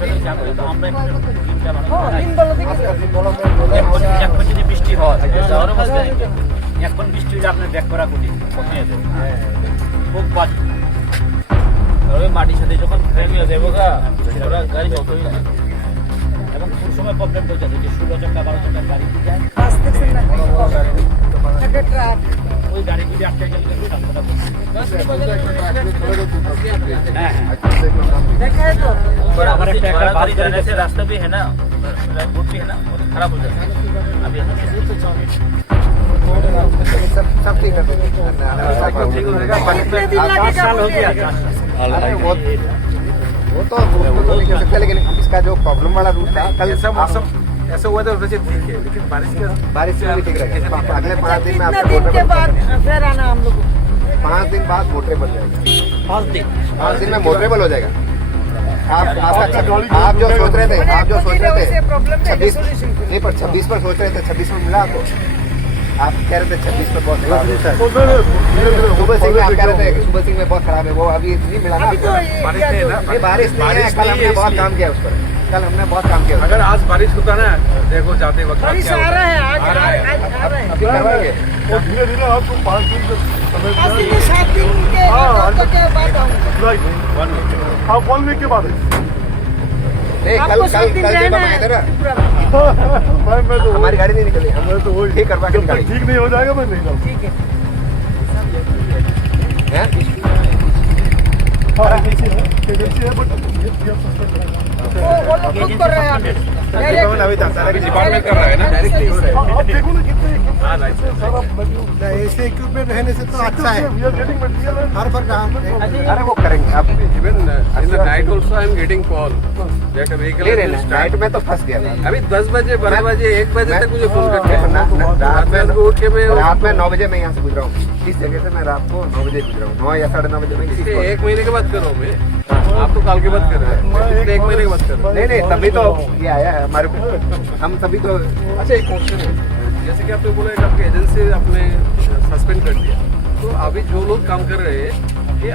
আমরা তিনটা মানুষ এখন যদি বৃষ্টি হয় এখন বৃষ্টি হলে আপনার ব্যাক করা কঠিন কমিয়ে দেবে খুব বাজে মাটির সাথে যখন ফ্রেমিয়ে দেবো ওরা গাড়ি যতই না এবং খুব সময় প্রবলেম হয়ে যাবে যে 16 চাকা 12 চাকার গাড়ি যায় ওই গাড়িগুলি আটকে গেলে रास्ता भी है ना रोड भी है ना खराब हो जाता है अभी वो तो नहीं कह सकते, लेकिन इसका जो प्रॉब्लम वाला रूट था कल ऐसा मौसम ऐसा हुआ था वैसे ठीक है, लेकिन बारिश से भी ठीक रहेगा। अगले 5 दिन में आपका दिन के बाद फिर आना हम लोग 5 दिन बाद मोटरेबल हो जाएगा। 5 दिन में मोटरेबल हो जाएगा। आप जो सोच रहे थे 26 नहीं पर 26 पर सोच रहे थे 26 में मिला आपको, आप कह रहे थे 26 में बहुत खराब है। सुबह सिंह में आप कह रहे थे सुबह सिंह में बहुत खराब है, वो अभी नहीं मिला ना। बारिश नहीं है, कल हमने बहुत काम किया उस पर, कल हमने बहुत काम किया। अगर आज बारिश होता ना देखो जाते वक्त बारिश आ रहा है आज आ रहा है अभी करवाएंगे धीरे धीरे आपको 5 दिन के समय 7 दिन के बाद आऊंगा। आप 1 वीक के बाद नहीं, कल दिन बनाए थे ना। मैं तो हमारी गाड़ी नहीं निकली, हम तो वही ठीक करवा के जब तक निकाली। ठीक नहीं हो जाएगा मैं नहीं जाऊँ। ठीक है हैं? एजेंसी है बट वो लोग खुद कर रहे हैं डिपार्टमेंट कर रहा है ना डायरेक्टली हो रहा है। आप देखो ना कितने ऐसे इक्विपमेंट रहने से तो अच्छा है। वी आर गेटिंग मटेरियल हर पर काम अरे वो करेंगे आप Even in the night also I am getting call that a vehicle ले has लेना। been night start. में तो फंस गया था। अभी 10 बजे 12 बजे 1 बजे तक मुझे फोन करते हैं। रात में उठ के मैं रात में 9 बजे मैं यहाँ से गुजरा हूँ। इस जगह से मैं रात को 9 बजे गुजरा हूँ। 9 या 9:30 बजे में किसी को 1 महीने के बाद कर रहा हूँ मैं। आप तो काल के बाद कर रहे हैं, 1 महीने के बाद कर रहे हैं। नहीं तभी तो ये आया है हमारे को। हम सभी तो अच्छा एक क्वेश्चन है, जैसे कि आपने बोला कि आपकी एजेंसी आपने सस्पेंड कर दिया, तो अभी जो लोग काम कर रहे हैं ये